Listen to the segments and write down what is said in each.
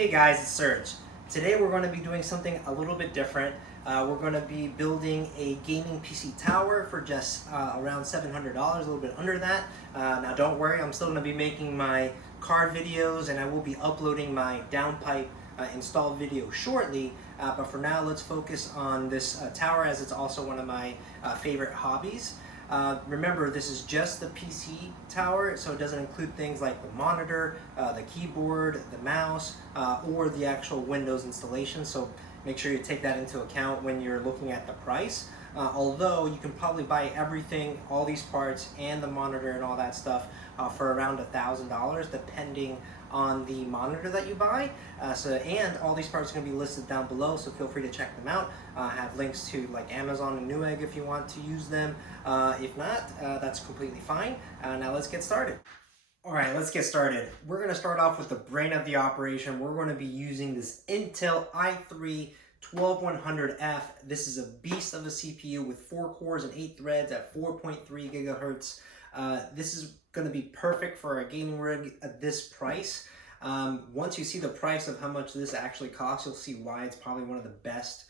Hey guys, it's Serge. Today we're going to be doing something a little bit different. We're going to be building a gaming PC tower for just around $700, a little bit under that. Now don't worry, I'm still going to be making my card videos and I will be uploading my downpipe install video shortly. But for now, let's focus on this tower as it's also one of my favorite hobbies. Remember, this is just the PC tower, so it doesn't include things like the monitor, the keyboard, the mouse, or the actual Windows installation. So make sure you take that into account when you're looking at the price. Although you can probably buy everything, all these parts, and the monitor and all that stuff for around $1,000, depending on the monitor that you buy. And all these parts are going to be listed down below, so feel free to check them out. I have links to like Amazon and Newegg if you want to use them. If not, that's completely fine. Now let's get started. All right, let's get started. We're going to start off with the brain of the operation. We're going to be using this Intel i3 12100F. This is a beast of a CPU with 4 cores and 8 threads at 4.3 gigahertz. This is going to be perfect for a gaming rig at this price. Once you see the price of how much this actually costs, you'll see why it's probably one of the best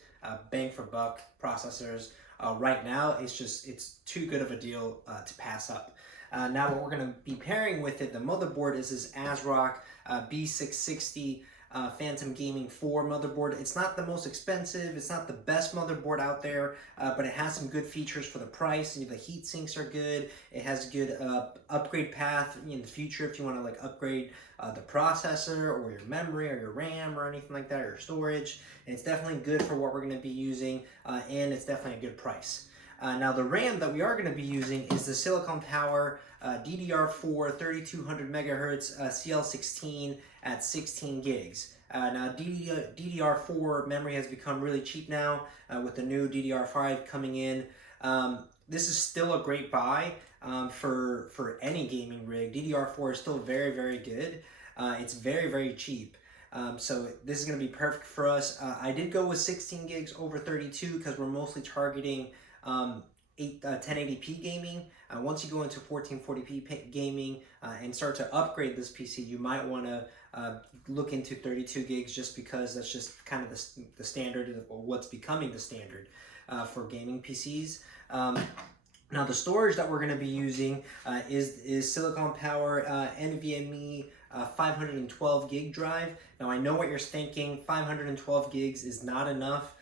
bang for buck processors right now. It's too good of a deal to pass up. Now what we're going to be pairing with it, the motherboard is this ASRock B660 Phantom Gaming 4 motherboard. It's not the most expensive, it's not the best motherboard out there, but it has some good features for the price. The heat sinks are good. It has a good upgrade path in the future if you want to like upgrade the processor or your memory or your RAM or anything like that, or your storage. And it's definitely good for what we're going to be using, and it's definitely a good price. Now the RAM that we are going to be using is the Silicon Power DDR4 3200 megahertz CL16 at 16 gigs. Now DDR4 memory has become really cheap now with the new DDR5 coming in. This is still a great buy for any gaming rig. DDR4 is still very, very good. It's very, very cheap. So this is going to be perfect for us. I did go with 16 gigs over 32 because we're mostly targeting 1080p gaming. Once you go into 1440p gaming and start to upgrade this PC, you might want to look into 32 gigs just because that's just kind of the standard, or what's becoming the standard for gaming PCs. Now the storage that we're going to be using is Silicon Power NVMe 512 gig drive. Now I know what you're thinking, 512 gigs is not enough.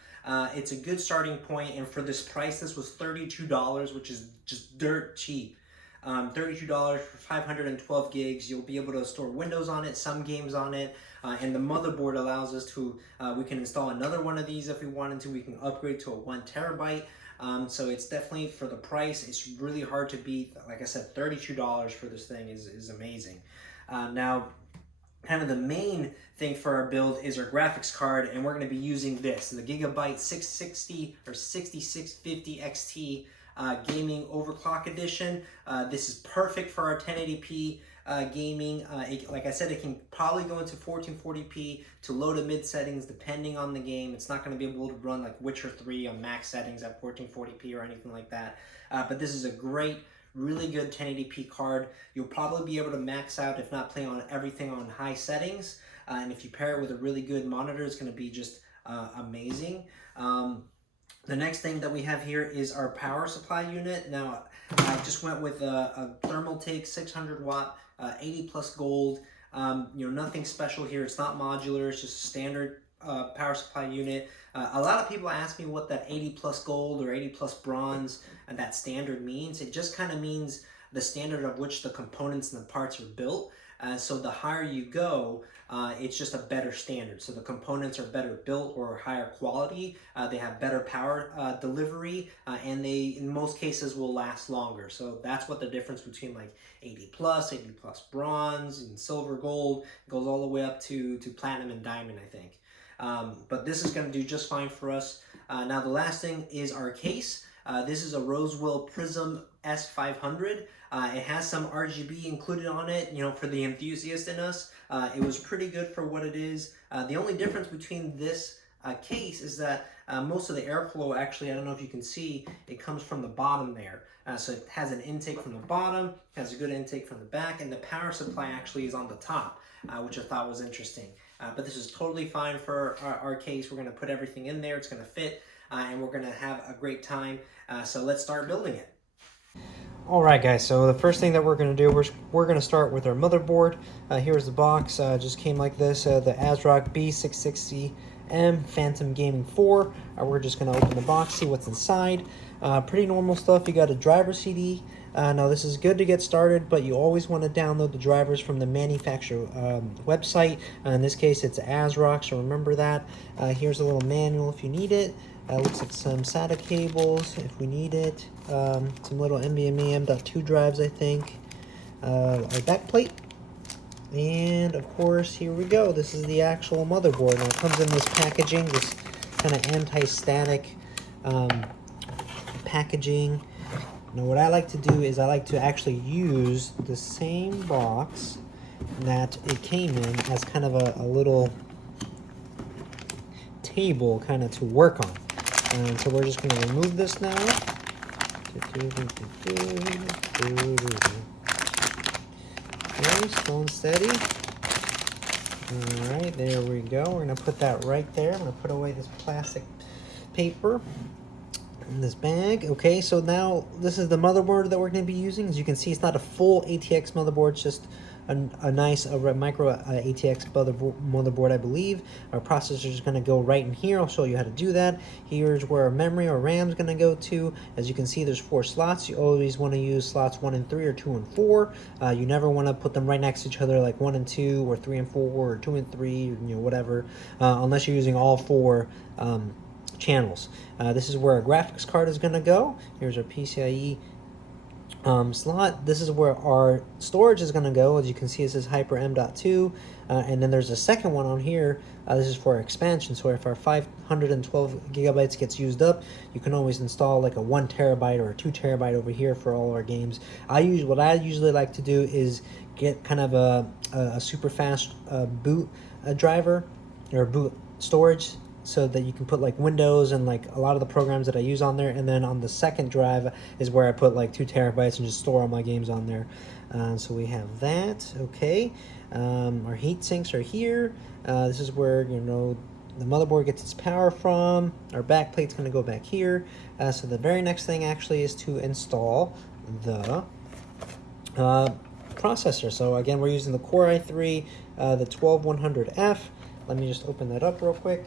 It's a good starting point, and for this price, this was $32, which is just dirt cheap. $32 for 512 gigs. You'll be able to store Windows on it, some games on it, and the motherboard allows us to, we can install another one of these if we wanted to. We can upgrade to a 1 terabyte. So it's definitely, for the price, it's really hard to beat. Like I said, $32 for this thing is amazing. Now, kind of the main thing for our build is our graphics card, and we're going to be using this, the Gigabyte 660 or 6650 XT Gaming Overclock Edition. This is perfect for our 1080p gaming. Like I said, it can probably go into 1440p to low to mid settings depending on the game. It's not going to be able to run like Witcher 3 on max settings at 1440p or anything like that. But this is a great, really good 1080p card. You'll probably be able to max out, if not play on everything on high settings. And if you pair it with a really good monitor, it's going to be just amazing. The next thing that we have here is our power supply unit. Now, I just went with a Thermaltake 600 watt, 80 plus gold. Nothing special here. It's not modular. It's just a standard power supply unit. A lot of people ask me what that 80 plus gold or 80 plus bronze and that standard means. It just kind of means the standard of which the components and the parts are built. So the higher you go, it's just a better standard. So the components are better built or higher quality. They have better power delivery, and they, in most cases, will last longer. So that's what the difference between like 80 plus bronze, and silver, gold, goes all the way up to platinum and diamond, I think. But this is going to do just fine for us. Now the last thing is our case. This is a Rosewell Prism S500. It has some RGB included on it, for the enthusiast in us. It was pretty good for what it is. The only difference between this case is that most of the airflow, actually, I don't know if you can see, it comes from the bottom there. So it has an intake from the bottom, has a good intake from the back, and the power supply actually is on the top, which I thought was interesting. But this is totally fine for our case. We're going to put everything in there. It's going to fit, and we're going to have a great time. So let's start building it. Alright guys, so the first thing that we're going to do, we're going to start with our motherboard. Here's the box, just came like this, the ASRock B660M Phantom Gaming 4. We're just going to open the box, see what's inside. Pretty normal stuff. You got a driver CD. Now this is good to get started, but you always want to download the drivers from the manufacturer website. In this case it's ASRock, so remember that. Here's a little manual if you need it. Looks like some SATA cables if we need it. Some little NVMe M.2 drives, I think. Our back plate. And of course, here we go. This is the actual motherboard. Now it comes in this packaging, this kind of anti-static packaging. Now what I like to do is I like to actually use the same box that it came in as kind of a little table kind of to work on. And so we're just going to remove this now. Okay, slow and steady. Alright, there we go. We're going to put that right there. I'm going to put away this plastic paper in this bag. Okay, so now this is the motherboard that we're going to be using. As you can see, it's not a full ATX motherboard, it's just a nice micro ATX motherboard, I believe. Our processor is going to go right in here. I'll show you how to do that. Here's where our memory or RAM is going to go to. As you can see, there's 4 slots. You always want to use slots 1 and 3 or 2 and 4. You never want to put them right next to each other like 1 and 2 or 3 and 4 or 2 and 3, you know, whatever, unless you're using all 4 channels. This is where our graphics card is going to go. Here's our PCIe slot. This is where our storage is going to go. As you can see, it says Hyper M.2, and then there's a second one on here. This is for expansion, so if our 512 gigabytes gets used up, you can always install like a 1 terabyte or a 2 terabyte over here for all our games. What I usually like to do is get kind of a super fast boot driver or boot storage, so that you can put like Windows and like a lot of the programs that I use on there, and then on the second drive is where I put like 2 terabytes and just store all my games on there. So we have that. Okay, our heat sinks are here. This is where, you know, the motherboard gets its power from. Our back plate's going to go back here. So the very next thing actually is to install the processor. So again, we're using the Core i3, the 12100F. Let me just open that up real quick.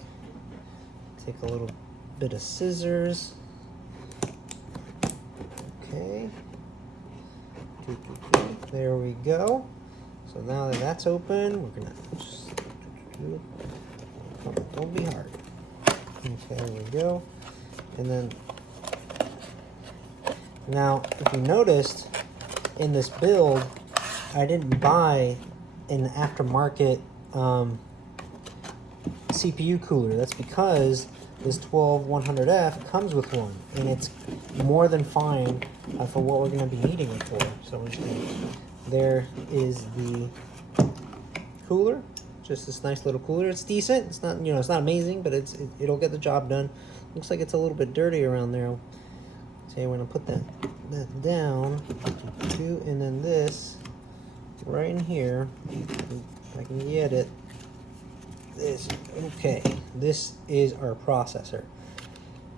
Take a little bit of scissors. Okay. There we go. So now that that's open, we're gonna just, don't be hard. Okay, there we go. And then now, if you noticed in this build, I didn't buy an aftermarket CPU cooler. That's because this 12100F comes with one, and it's more than fine for what we're going to be needing it for. So we're just gonna, there is the cooler, just this nice little cooler. It's decent. It's not, you know, it's not amazing, but it'll get the job done. Looks like it's a little bit dirty around there. So we're going to put that down, and then this right in here. If I can get it. This, okay, this is our processor.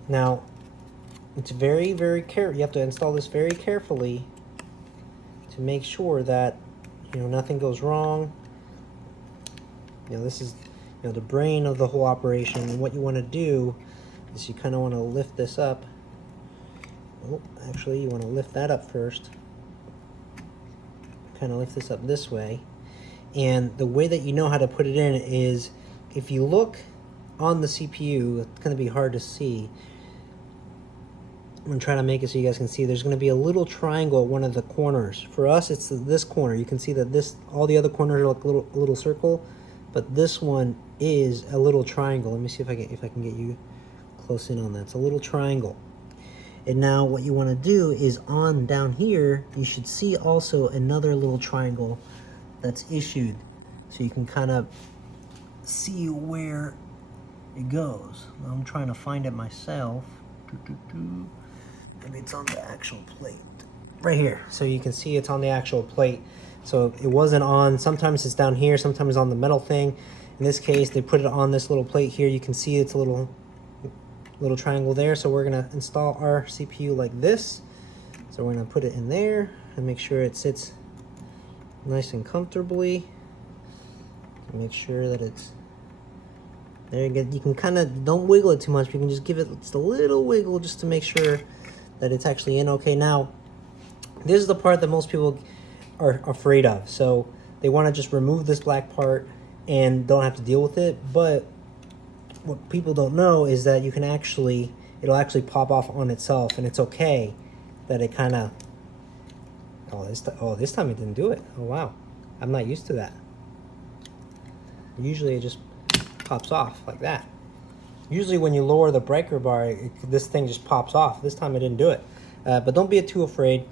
Now, it's very, very careful. You have to install this very carefully to make sure that, you know, nothing goes wrong. You know, this is, you know, the brain of the whole operation. And what you want to do is you kind of want to lift this up. Oh, actually, you want to lift that up first. Kind of lift this up this way. And the way that you know how to put it in is, if you look on the CPU, it's going to be hard to see. I'm going to try to make it so you guys can see. There's going to be a little triangle at one of the corners. For us, it's this corner. You can see that all the other corners are like a little circle, but this one is a little triangle. Let me see if I can get you close in on that. It's a little triangle. And now what you want to do is down here, you should see also another little triangle that's issued. So you can kind of see where it goes. I'm trying to find it myself. Maybe it's on the actual plate. Right here. So you can see it's on the actual plate. So it wasn't on, sometimes it's down here, sometimes on the metal thing. In this case, they put it on this little plate here. You can see it's a little triangle there. So we're gonna install our CPU like this. So we're gonna put it in there and make sure it sits nice and comfortably. Make sure that it's there. You can kind of, don't wiggle it too much. You can just give it just a little wiggle just to make sure that it's actually in. Okay, now this is the part that most people are afraid of. So they want to just remove this black part and don't have to deal with it. But what people don't know is that you can actually, it'll actually pop off on itself, and it's okay that it kind of, this time it didn't do it. Oh wow, I'm not used to that. Usually it just pops off like that. Usually when you lower the breaker bar, this thing just pops off. This time it didn't do it. But don't be too afraid.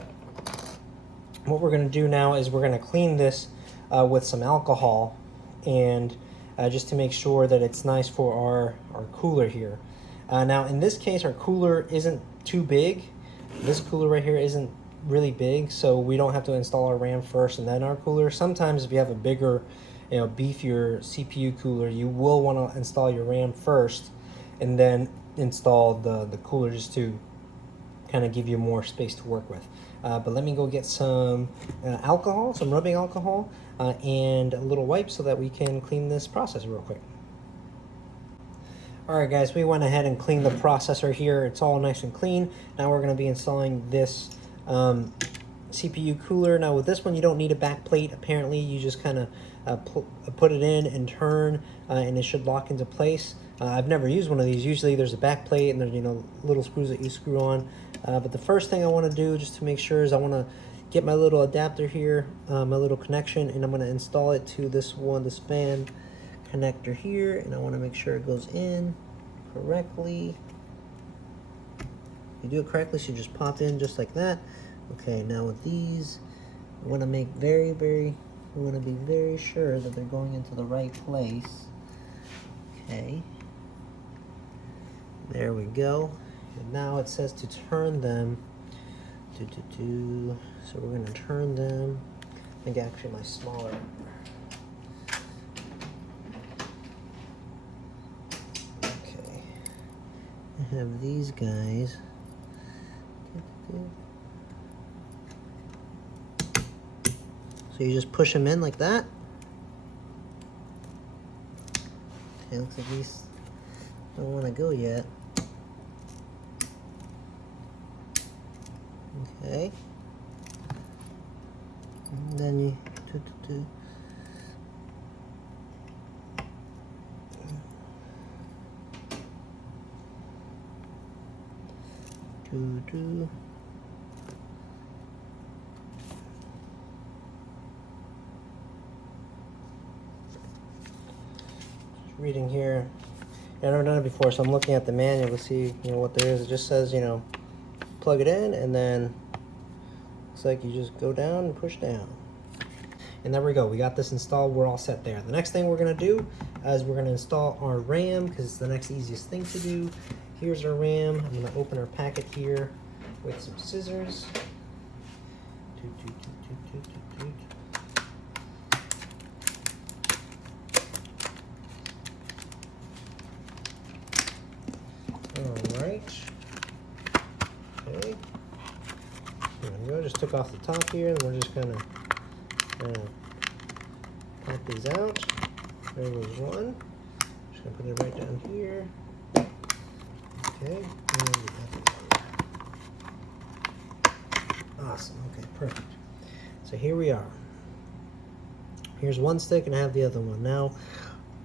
What we're going to do now is we're going to clean this with some alcohol, and just to make sure that it's nice for our cooler here. Now in this case, our cooler isn't too big. This cooler right here isn't really big, so we don't have to install our RAM first and then our cooler. Sometimes if you have a bigger, beefier CPU cooler, you will want to install your RAM first and then install the cooler, just to kind of give you more space to work with. But let me go get some alcohol, some rubbing alcohol, and a little wipe so that we can clean this processor real quick. Alright guys, we went ahead and cleaned the processor here. It's all nice and clean. Now we're going to be installing this CPU cooler. Now with this one, you don't need a back plate. Apparently you just kind of put it in and turn, and it should lock into place. I've never used one of these. Usually there's a back plate and there's little screws that you screw on. But the first thing I want to do, just to make sure, is I want to get my little adapter here, my little connection, and I'm going to install it to this fan connector here, and I want to make sure it goes in correctly. If you do it correctly, so you just pop in just like that. Okay, now with these, we want to make we want to be very sure that they're going into the right place. Okay, there we go. And now it says to turn them. So we're going to turn them. I think actually my smaller. Okay, I have these guys. So you just push them in like that. Okay, looks like these don't want to go yet. Okay. And then you reading here. I've never done it before, so I'm looking at the manual to see what there is. It just says plug it in, and then looks like you just go down and push down. And there we go. We got this installed. We're all set there. The next thing we're going to do is we're going to install our RAM, because it's the next easiest thing to do. Here's our RAM. I'm going to open our packet here with some scissors. Alright. Okay. There we go. Just took off the top here, and we're just going to pop these out. There goes one. Just going to put it right down here. Okay. Awesome. Okay, perfect. So here we are. Here's one stick, and I have the other one. Now,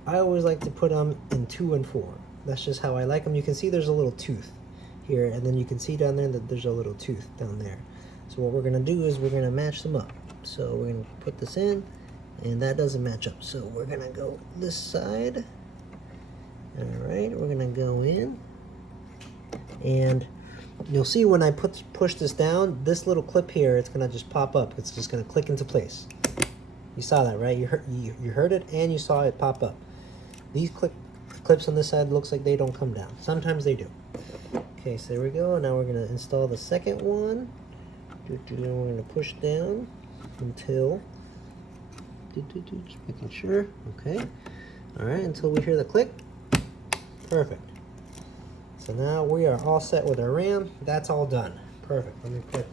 I always like to put them in 2 and 4. That's just how I like them. You can see there's a little tooth here, and then you can see down there that there's a little tooth down there. So what we're going to do is we're going to match them up. So we're going to put this in, and that doesn't match up. So we're going to go this side. Alright, we're going to go in, and you'll see when I push this down, this little clip here, it's going to just pop up. It's just going to click into place. You saw that, right? You heard it, and you saw it pop up. These clips on this side looks like they don't come down. Sometimes they do. Okay, so there we go. Now we're gonna install the second one. We're gonna push down until, just making sure, okay. All right, until we hear the click. Perfect. So now we are all set with our RAM. That's all done. Perfect. Let me put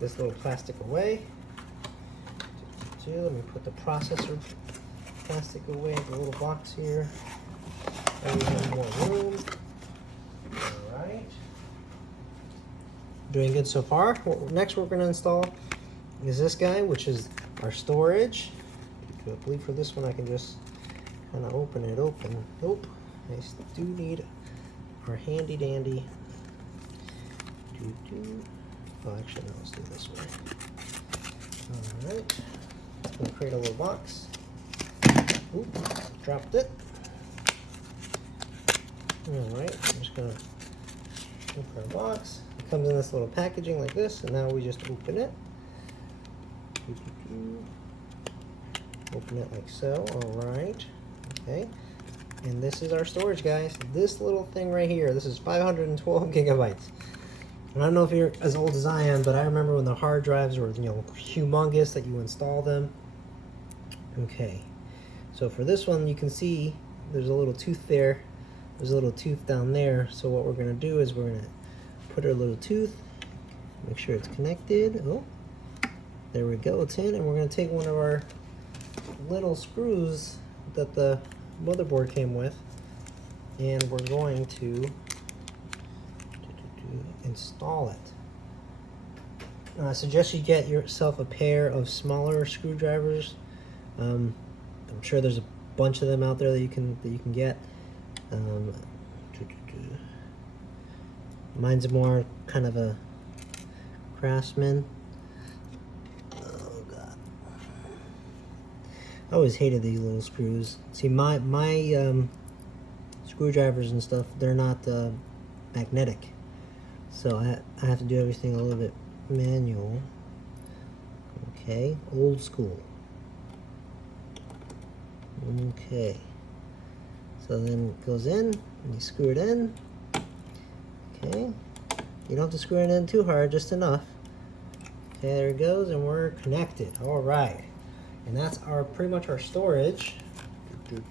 this little plastic away. Let me put the processor plastic away in the little box here. And we have more room. All right. Doing good so far. Next we're going to install is this guy, which is our storage. I believe for this one I can just kind of open it open. Nope. I do need our handy dandy. Oh, actually, no, let's do it this way. All right. It's going to create a little box. Oop, dropped it. All right, I'm just going to open our box. It comes in this little packaging like this, and now we just open it. Open it like so. All right. Okay. And this is our storage, guys. This little thing right here, this is 512 gigabytes. And I don't know if you're as old as I am, but I remember when the hard drives were, humongous, that you install them. Okay. So for this one, you can see there's a little tooth there. There's a little tooth down there. So what we're going to do is we're going to put our little tooth, make sure it's connected. Oh, there we go. It's in. And we're going to take one of our little screws that the motherboard came with, and we're going to install it. I suggest you get yourself a pair of smaller screwdrivers. I'm sure there's a bunch of them out there that you can get. Mine's more kind of a Craftsman. Oh god, I always hated these little screws. See, my screwdrivers and stuff, they're not magnetic, so I have to do everything a little bit manual. Okay, old school. Okay, so then it goes in and you screw it in. Okay, you don't have to screw it in too hard, just enough. Okay, there it goes, and we're connected. All right, and that's our pretty much our storage. And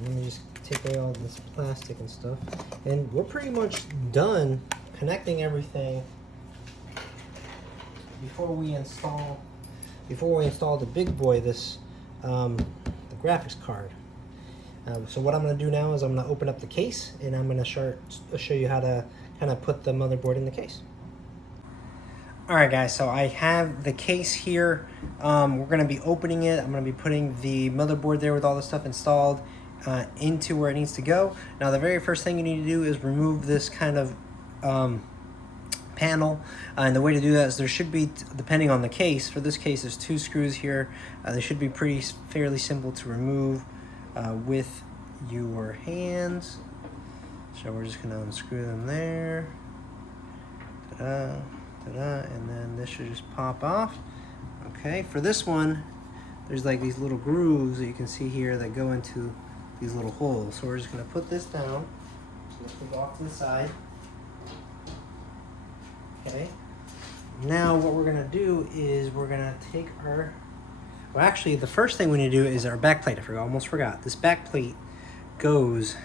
let me just take away all this plastic and stuff, and we're pretty much done connecting everything before we install the big boy, this the graphics card. So what I'm going to do now is I'm going to open up the case, and I'm going to show you how to kind of put the motherboard in the case. Alright guys, so I have the case here. We're going to be opening it. I'm going to be putting the motherboard there with all the stuff installed into where it needs to go. Now the very first thing you need to do is remove this kind of panel, and the way to do that is there should be, depending on the case, for this case there's 2 screws here. They should be fairly simple to remove with your hands. So we're just going to unscrew them there. Ta-da, ta-da, and then this should just pop off. Okay, for this one, there's like these little grooves that you can see here that go into these little holes. So we're just going to put this down. So this will go off to the side. Okay, now what we're going to do is we're going to take our, well actually the first thing we need to do is our back plate. I almost forgot. This back plate goes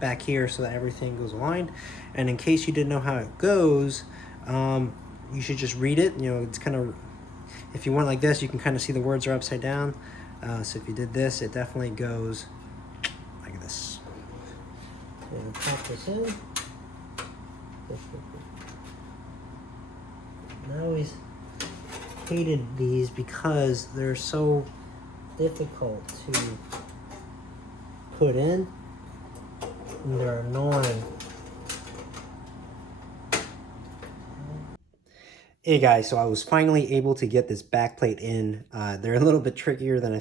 back here so that everything goes aligned, and in case you didn't know how it goes, you should just read it. It's kind of, if you went like this, you can kind of see the words are upside down. So if you did this, it definitely goes like this. And pop this in. I always hated these because they're so difficult to put in, and they're annoying. Hey guys, so I was finally able to get this back plate in. They're a little bit trickier than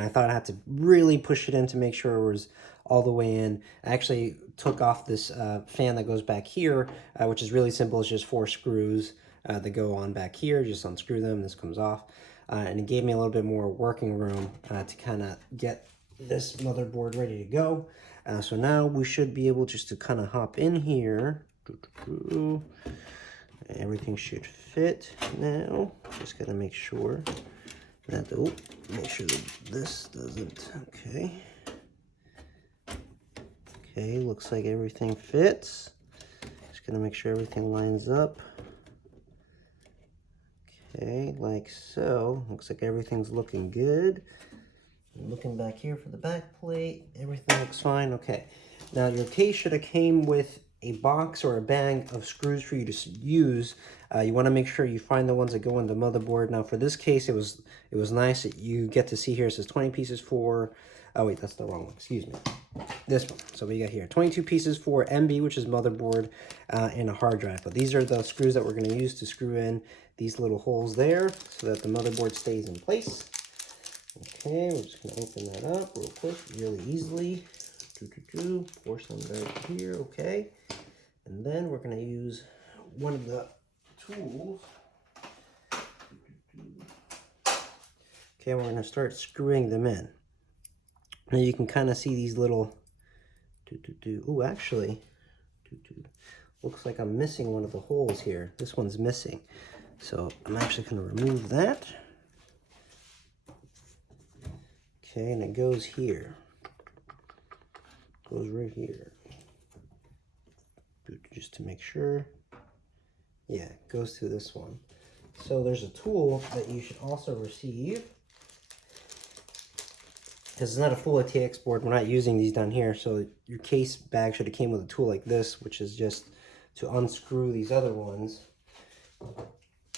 I thought. I had to really push it in to make sure it was all the way in. I actually took off this fan that goes back here, which is really simple. It's just 4 screws that go on back here. Just unscrew them, this comes off. And it gave me a little bit more working room to kind of get this motherboard ready to go. So now we should be able just to kind of hop in here. Everything should fit now. Just gotta make sure that, oh, make sure that this doesn't, okay. Okay, looks like everything fits. Just gonna make sure everything lines up. Okay, like so. Looks like everything's looking good. I'm looking back here for the back plate. Everything looks fine. Okay. Now your case should have came with a box or a bag of screws for you to use. You want to make sure you find the ones that go in the motherboard. Now for this case, it was nice that you get to see here. It says 20 pieces for. Oh wait, that's the wrong one. Excuse me. This one. So we got here 22 pieces for MB, which is motherboard, and a hard drive. But these are the screws that we're going to use to screw in these little holes there, so that the motherboard stays in place. Okay, we're just going to open that up real quick, really easily. Pour some right here, okay. And then we're going to use one of the tools. Okay, we're going to start screwing them in. Now you can kind of see these little, oh, actually, looks like I'm missing one of the holes here. This one's missing. So I'm actually going to remove that. Okay, and it goes here. Goes right here. Just to make sure. Yeah, it goes to this one. So there's a tool that you should also receive. Because it's not a full ATX board. We're not using these down here. So your case bag should have came with a tool like this, which is just to unscrew these other ones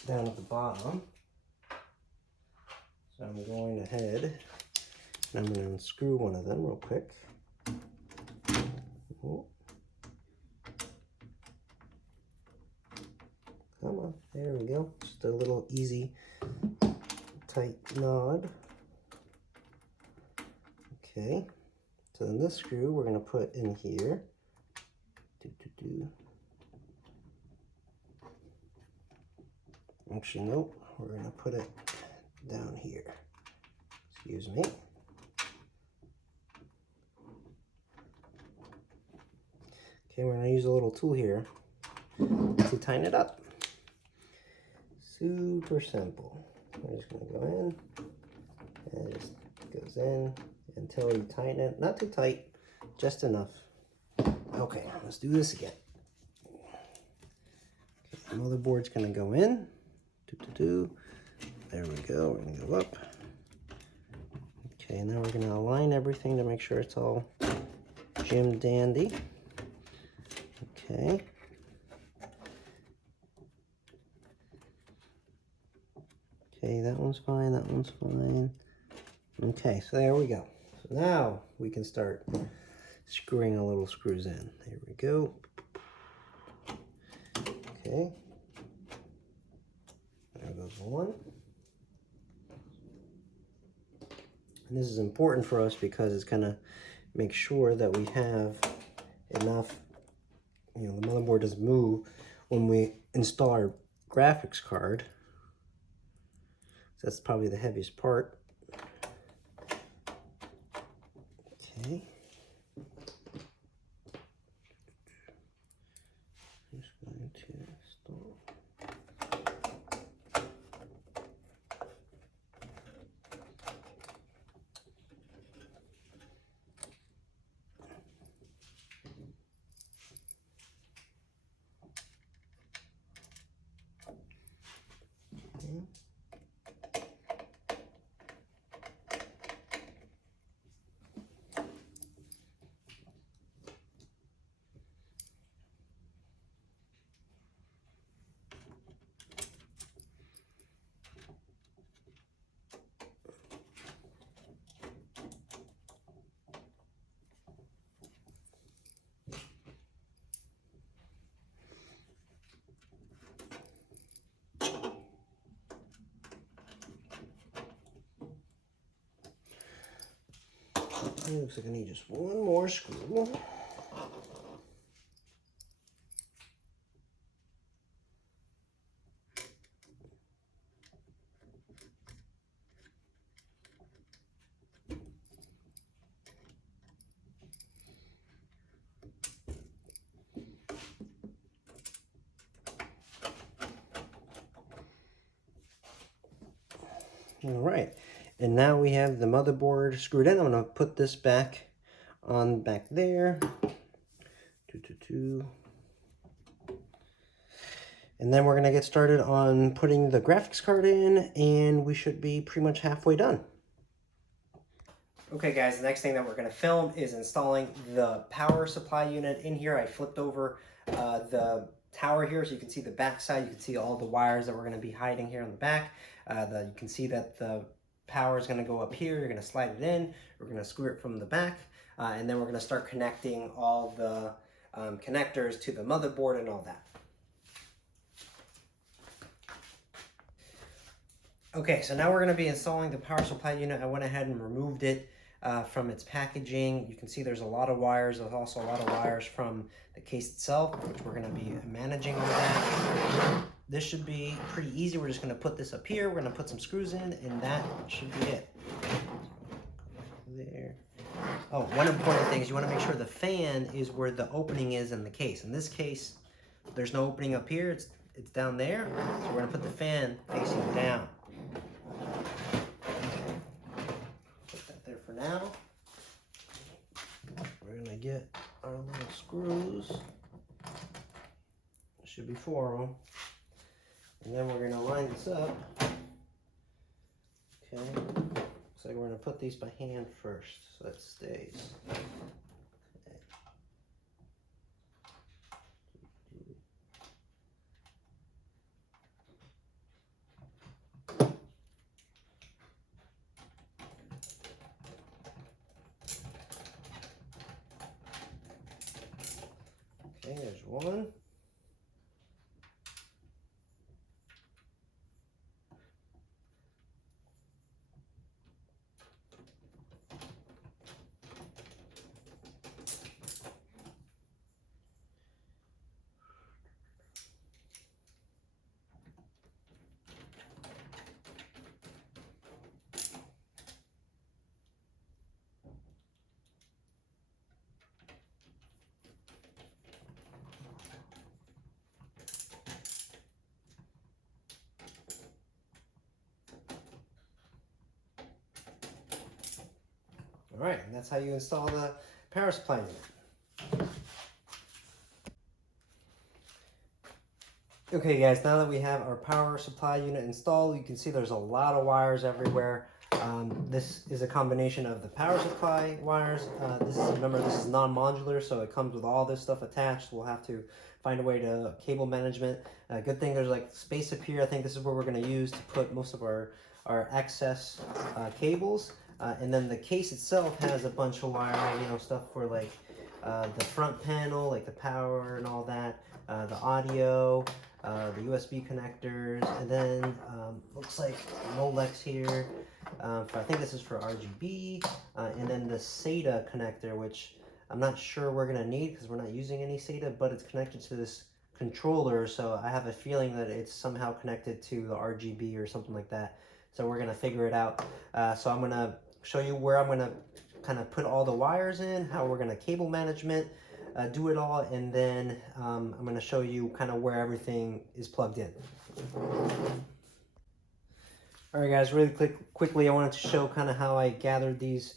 down at the bottom. So I'm going ahead and I'm going to unscrew one of them real quick. Oh. Come on, there we go. Just a little easy, tight nod. Okay, so then this screw we're going to put in here. Actually, nope, we're going to put it down here. Excuse me. Okay, we're going to use a little tool here to tighten it up. Super simple. We're just going to go in, and it just goes in until you tighten it. Not too tight, just enough. Okay, let's do this again. Okay, the motherboard's going to go in. There we go. We're going to go up. Okay, now we're going to align everything to make sure it's all jim dandy. Okay. Okay, that one's fine, that one's fine. Okay, so there we go. So now we can start screwing our little screws in. There we go. Okay. There goes one. And this is important for us because it's going to make sure that we have enough, you know, the motherboard doesn't move when we install our graphics card. So that's probably the heaviest part. Okay. Just going to install. Okay. It looks like I need just one more screw. All right, and now we have the motherboard screwed in. I'm gonna put this back on back there. And then we're gonna get started on putting the graphics card in, and we should be pretty much halfway done. Okay guys, the next thing that we're going to film is installing the power supply unit in here. I flipped over the tower here so you can see the back side. You can see all the wires that we're going to be hiding here on the back. You can see that the power is going to go up here. You're going to slide it in. We're going to screw it from the back. And then we're going to start connecting all the connectors to the motherboard and all that. Okay, so now we're going to be installing the power supply unit. I went ahead and removed it from its packaging. You can see there's a lot of wires. There's also a lot of wires from the case itself, which we're going to be managing all that. This should be pretty easy. We're just going to put this up here. We're going to put some screws in, and that should be it. There. Oh, one important thing is you want to make sure the fan is where the opening is in the case. In this case, there's no opening up here. It's down there. So we're going to put the fan facing down. Put that there for now. We're going to get our little screws. There should be 4 of them. And then we're going to line this up. Okay. So we're going to put these by hand first, so that stays. Okay, there's one. All right, and that's how you install the power supply unit. Okay guys, now that we have our power supply unit installed, you can see there's a lot of wires everywhere. This is a combination of the power supply wires. Remember, this is non-modular, so it comes with all this stuff attached. We'll have to find a way to cable management. Good thing there's like space up here. I think this is where we're going to use to put most of our excess cables. And then the case itself has a bunch of wire, you know, stuff for like the front panel, like the power and all that, the audio, the USB connectors, and then looks like Molex here. I think this is for RGB, and then the SATA connector, which I'm not sure we're gonna need because we're not using any SATA, but it's connected to this controller, so I have a feeling that it's somehow connected to the RGB or something like that. So we're gonna figure it out. So I'm gonna show you where I'm gonna kind of put all the wires in, how we're gonna cable management, do it all, and then I'm gonna show you kind of where everything is plugged in. All right guys, really quickly, I wanted to show kind of how I gathered these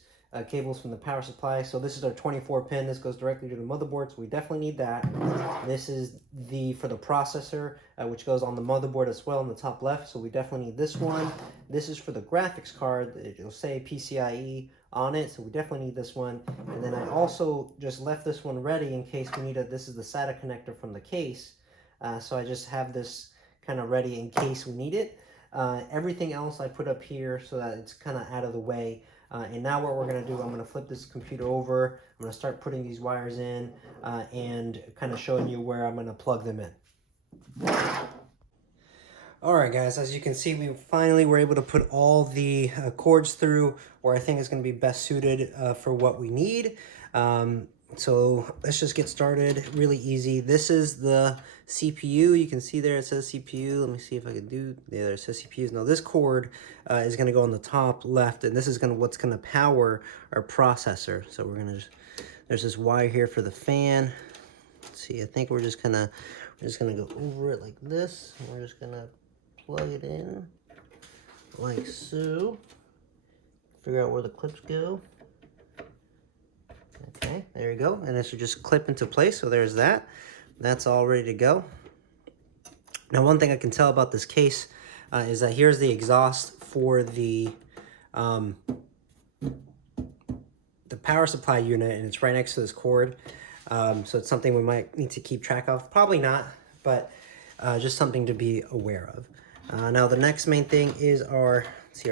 cables from the power supply. So this is our 24 pin. This goes directly to the motherboard, so we definitely need that. This is for the processor, which goes on the motherboard as well in the top left, so we definitely need this one. This is for the graphics card. It'll say PCIe on it, so we definitely need this one. And then I also just left this one ready in case we need it. This is the SATA connector from the case, so I just have this kind of ready in case we need it. Everything else I put up here so that it's kind of out of the way. And now what we're going to do, I'm going to flip this computer over. I'm going to start putting these wires in and kind of showing you where I'm going to plug them in. Alright guys, as you can see, we finally were able to put all the cords through where I think is going to be best suited for what we need. So let's just get started. Really easy. This is the CPU. You can see there it says CPU. Let me see if I can do. Yeah, there it says CPUs. Now this cord is going to go on the top left, and this is what's going to power our processor. So we're going to there's this wire here for the fan. Let's see. I think we're just gonna go over it like this. We're just gonna plug it in like so. Figure out where the clips go. Okay, there you go. And this will just clip into place. So there's that. That's all ready to go. Now, one thing I can tell about this case is that here's the exhaust for the power supply unit, and it's right next to this cord. So it's something we might need to keep track of. Probably not, but just something to be aware of. Now, the next main thing is our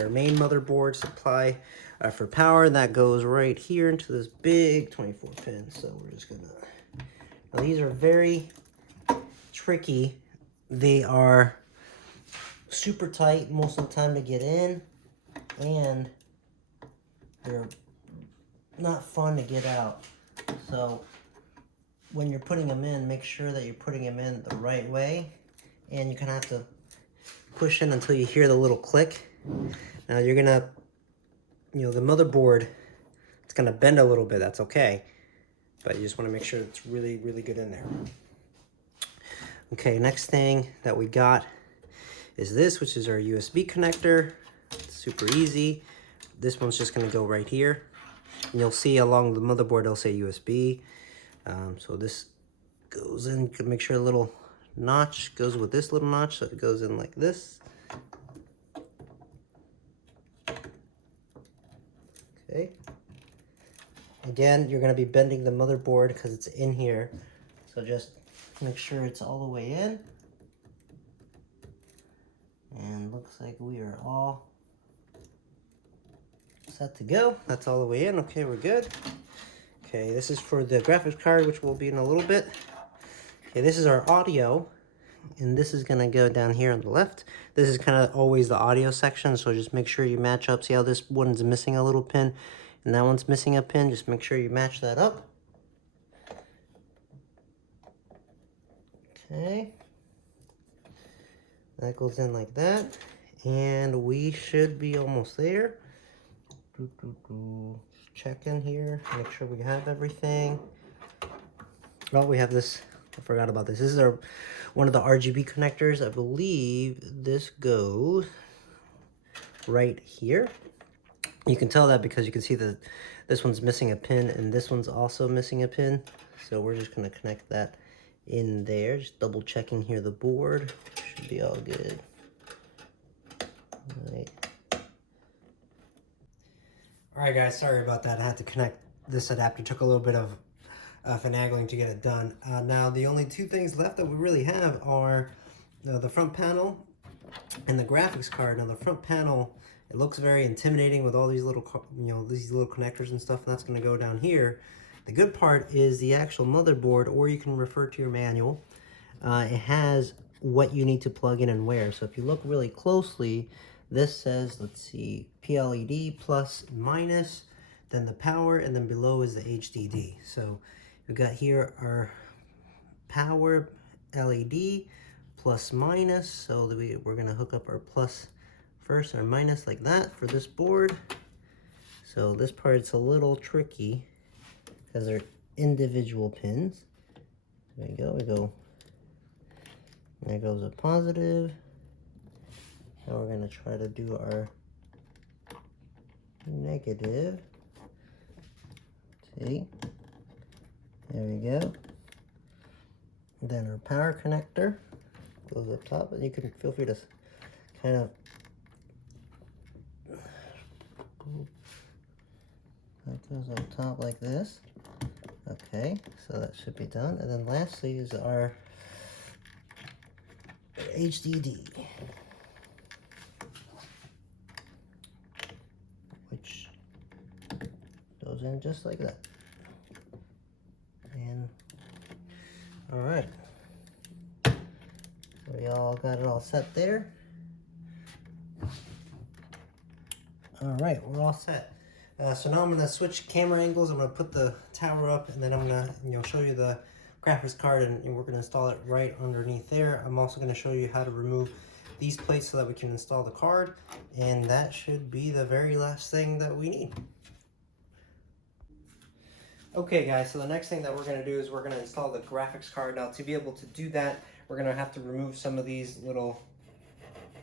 main motherboard supply for power. That goes right here into this big 24 pin. So we're just gonna. Now, these are very tricky. They are super tight most of the time to get in, and they're not fun to get out. So when you're putting them in, make sure that you're putting them in the right way, and you kind of have to push in until you hear the little click. Now you're gonna, the motherboard, it's gonna bend a little bit, that's okay, but you just want to make sure it's really, really good in there. Okay, next thing that we got is this, which is our USB connector. It's super easy. This one's just gonna go right here. And you'll see along the motherboard, it'll say USB. So this goes in, you can make sure a little notch goes with this little notch, so it goes in like this. Okay. Again, you're gonna be bending the motherboard because it's in here. So just make sure it's all the way in. And looks like we are all set to go. That's all the way in. Okay, we're good. Okay, this is for the graphics card, which will be in a little bit. Okay, this is our audio, and this is gonna go down here on the left. This is kind of always the audio section, so just make sure you match up. See how this one's missing a little pin, and that one's missing a pin? Just make sure you match that up. Okay. That goes in like that, and we should be almost there. Check in here, make sure we have everything. Oh, we have this. I forgot about this. This is our one of the RGB connectors. I believe this goes right here. You can tell that because you can see that this one's missing a pin and this one's also missing a pin. So we're just going to connect that in there. Just double checking here the board. Should be all good. All right. Alright guys, sorry about that. I had to connect this adapter. Took a little bit of finagling to get it done. Now the only two things left that we really have are the front panel and the graphics card. Now the front panel, it looks very intimidating with all these little, these little connectors and stuff, and that's going to go down here. The good part is the actual motherboard, or you can refer to your manual. It has what you need to plug in and where. So if you look really closely, this says, let's see, PLED plus minus, then the power, and then below is the HDD. So we've got here our power LED plus minus. So that we're going to hook up our plus first, our minus like that for this board. So this part's a little tricky because they're individual pins. There you go, we go. There goes a positive. Now we're going to try to do our negative. See? There we go. Then our power connector goes up top, and you can feel free to kind of that goes up top like this. Okay, so that should be done. And then lastly is our HDD, which goes in just like that. And all right, so we all got it all set there. All right, we're all set. So now I'm gonna switch camera angles. I'm gonna put the tower up, and then I'm gonna show you the graphics card, and we're gonna install it right underneath there. I'm also gonna show you how to remove these plates so that we can install the card, and that should be the very last thing that we need. Okay guys, so the next thing that we're gonna do is we're gonna install the graphics card. Now to be able to do that, we're gonna have to remove some of these little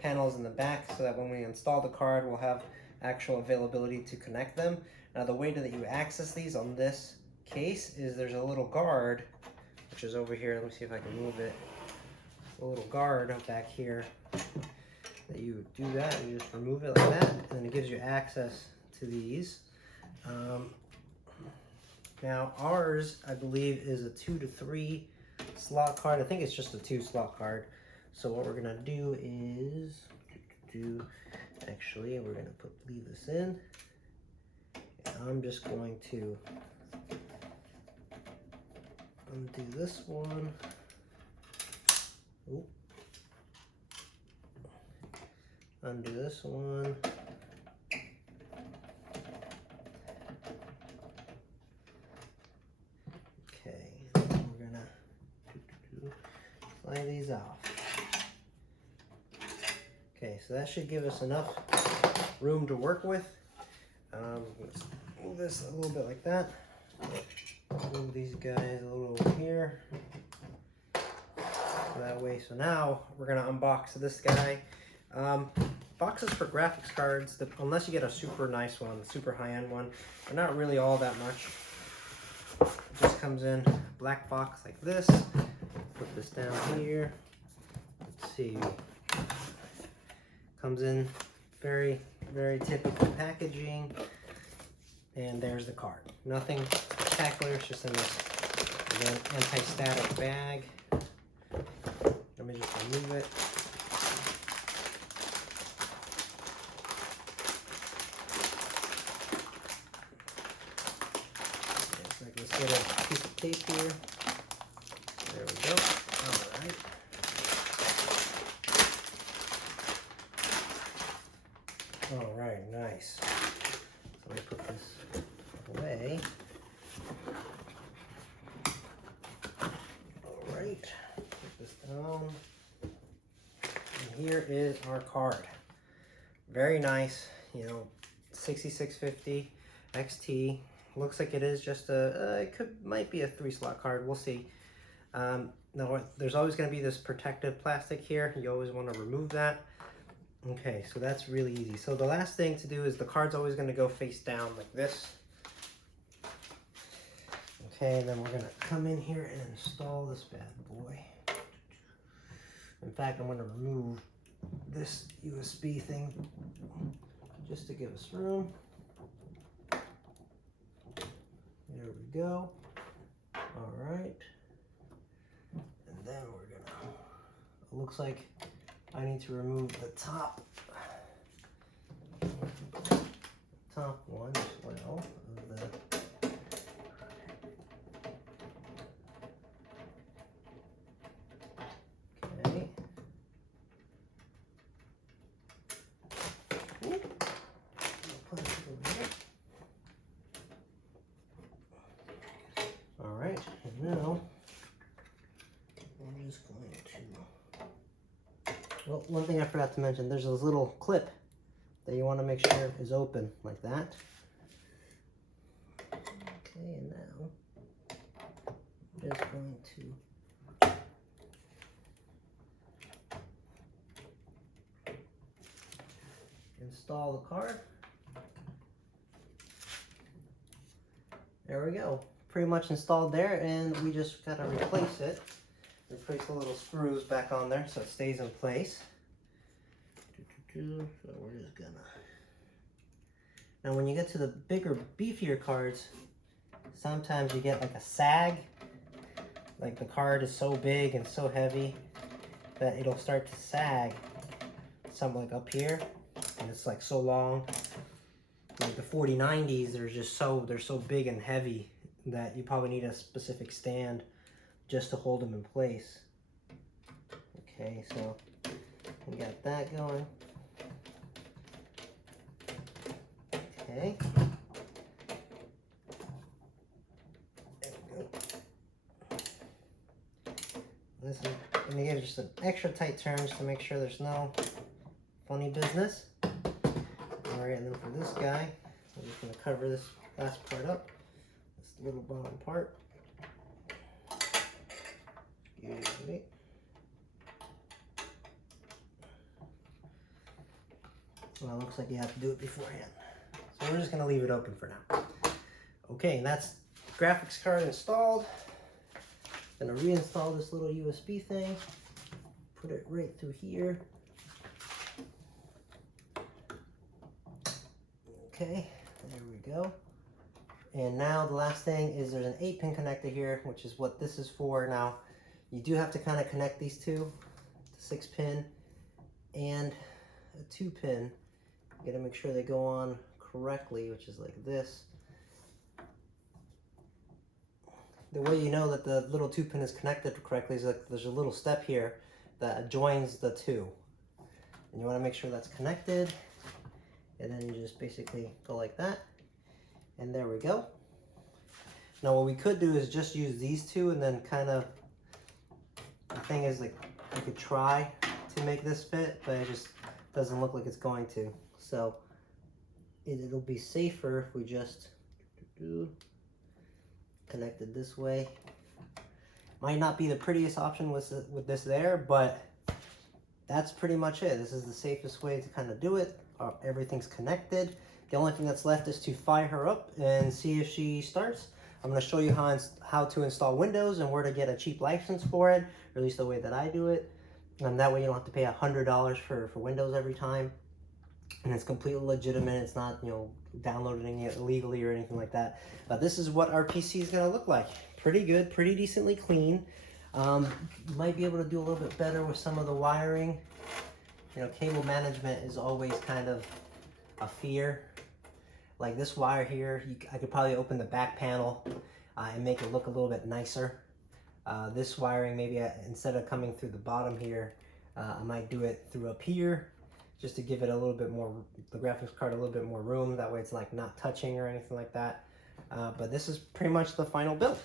panels in the back so that when we install the card, we'll have actual availability to connect them. Now the way that you access these on this case is there's a little guard, which is over here. Let me see if I can move it. A little guard back here that you do that, and you just remove it like that, and then it gives you access to these. Now ours, I believe, is a 2 to 3 slot card. I think it's just a 2 slot card. So what we're gonna do is actually we're gonna leave this in. And I'm just going to undo this one. Ooh. Undo this one. Okay, we're gonna slide these off. Okay, so that should give us enough room to work with. Let's move this a little bit like that. Move these guys a little over here. That way. So now we're gonna unbox this guy. Boxes for graphics cards, unless you get a super nice one, super high-end one, they're not really all that much. It just comes in a black box like this. Put this down here. Let's see. Comes in very, very typical packaging. And there's the card. Nothing spectacular, it's just in this anti-static bag. Let me just remove it. It's like this little piece of tape here. There we go. All right. All right, nice. So let me put this away. All right, put this down. And here is our card. Very nice, you know, 6650 XT. Looks like it is just a, might be a 3-slot card. We'll see. Now, there's always going to be this protective plastic here. You always want to remove that. Okay, so that's really easy. So the last thing to do is the card's always going to go face down like this. Okay, and then we're going to come in here and install this bad boy. In fact, I'm going to remove this USB thing just to give us room. There we go. All right. And then we're going to, it looks like I need to remove the top one as well of the okay. All right, and now I'm just going to. Well, one thing I forgot to mention, there's this little clip that you want to make sure is open like that. Okay, and now I'm just going to install the card. There we go. Pretty much installed there, and we just gotta replace it. Replace the little screws back on there so it stays in place. So we're just gonna. Now when you get to the bigger, beefier cards, sometimes you get like a sag. Like the card is so big and so heavy that it'll start to sag. Something like up here, and it's like so long. Like the 4090s, they're so big and heavy that you probably need a specific stand just to hold them in place. Okay, so we got that going. Okay. There we go. This is going to give just an extra tight turns to make sure there's no funny business. Alright, and then for this guy, I'm just going to cover this last part up. This little bottom part. Excuse me. Well, it looks like you have to do it beforehand. So we're just gonna leave it open for now. Okay, and that's the graphics card installed. Gonna reinstall this little USB thing. Put it right through here. Okay, there we go. And now the last thing is there's an 8-pin connector here, which is what this is for. Now, you do have to kind of connect these two, the 6-pin and a 2-pin. You gotta make sure they go on correctly, which is like this. The way you know that the little 2-pin is connected correctly is that there's a little step here that joins the two. And you wanna make sure that's connected. And then you just basically go like that. And there we go. Now what we could do is just use these two and then kind of, the thing is like, you could try to make this fit, but it just doesn't look like it's going to. So it'll be safer if we just connect it this way. Might not be the prettiest option with this there, but that's pretty much it. This is the safest way to kind of do it. Everything's connected. The only thing that's left is to fire her up and see if she starts. I'm going to show you how to install Windows and where to get a cheap license for it, or at least the way that I do it. And that way you don't have to pay $100 for Windows every time. And it's completely legitimate. It's not, you know, downloading it illegally or anything like that. But this is what our PC is going to look like. Pretty good, pretty decently clean. Might be able to do a little bit better with some of the wiring. You know, cable management is always kind of a fear. Like this wire here, I could probably open the back panel and make it look a little bit nicer. This wiring, maybe instead of coming through the bottom here, I might do it through up here, just to give it a little bit more, the graphics card a little bit more room. That way it's like not touching or anything like that. But this is pretty much the final build.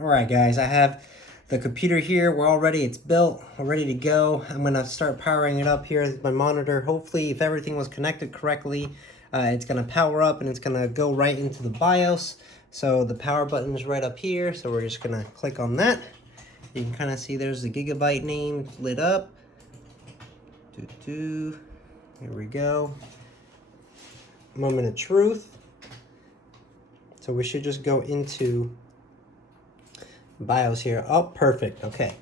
All right, guys, I have the computer here. We're all ready. It's built. We're ready to go. I'm going to start powering it up here with my monitor. Hopefully, if everything was connected correctly, it's going to power up and it's going to go right into the BIOS. So the power button is right up here. So we're just going to click on that. You can kind of see there's the Gigabyte name lit up. Here we go. Moment of truth. So we should just go into BIOS here. Oh, perfect. Okay,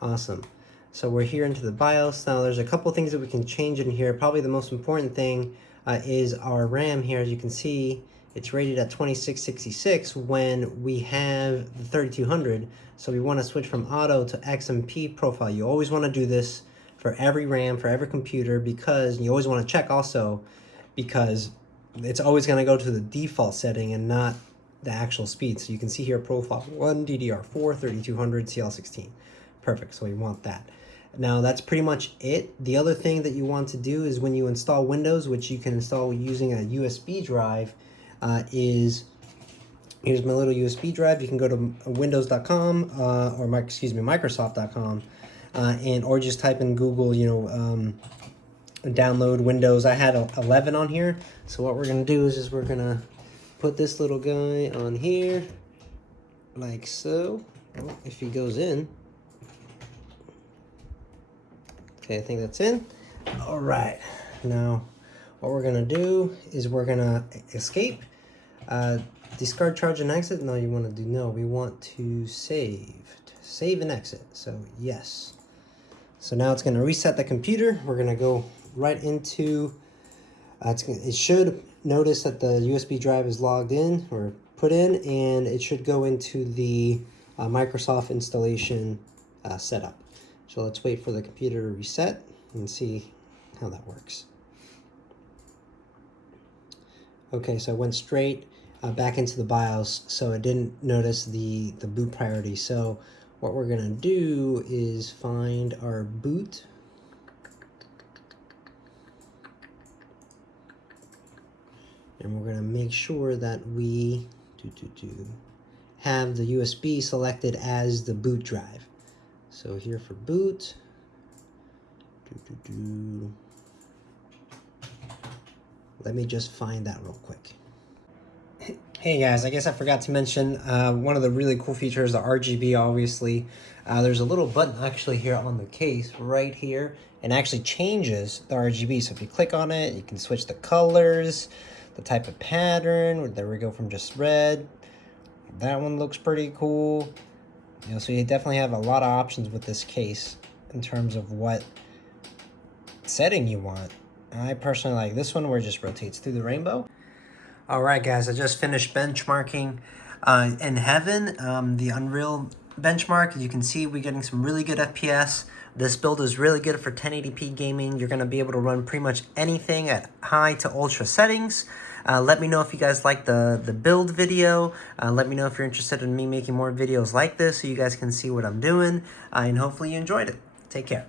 awesome. So we're here into the BIOS. Now there's a couple things that we can change in here. Probably the most important thing is our RAM here. As you can see, it's rated at 2666 when we have the 3200. So we want to switch from auto to XMP profile. You always want to do this for every RAM, for every computer, because you always want to check also because it's always going to go to the default setting and not the actual speed. So you can see here profile 1, DDR4, 3200, CL16. Perfect, so we want that. Now that's pretty much it. The other thing that you want to do is when you install Windows, which you can install using a USB drive, here's my little USB drive. You can go to windows.com or Microsoft.com or just type in Google, download Windows. I had 11 on here. So what we're gonna do is we're gonna put this little guy on here, like so. Oh, if he goes in. Okay, I think that's in. All right, now what we're gonna do is we're gonna escape, discard, charge, and exit. No, you wanna do, no, we want to save and exit, so yes. So now it's gonna reset the computer. We're gonna go right into, it should notice that the USB drive is logged in or put in, and it should go into the Microsoft installation setup. So let's wait for the computer to reset and see how that works. Okay, so I went straight back into the BIOS, so it didn't notice the boot priority. So what we're gonna do is find our boot. And we're going to make sure that we have the USB selected as the boot drive. So here for boot. Let me just find that real quick. Hey guys, I guess I forgot to mention one of the really cool features, the RGB obviously. There's a little button actually here on the case right here, and actually changes the RGB. So if you click on it, you can switch the colors, the type of pattern. There we go, from just red. That one looks pretty cool. You know, so you definitely have a lot of options with this case in terms of what setting you want. I personally like this one where it just rotates through the rainbow. All right, guys, I just finished benchmarking in Heaven, the Unreal benchmark. You can see we're getting some really good FPS. This build is really good for 1080p gaming. You're going to be able to run pretty much anything at high to ultra settings. Let me know if you guys like the build video. Let me know if you're interested in me making more videos like this so you guys can see what I'm doing. And hopefully you enjoyed it. Take care.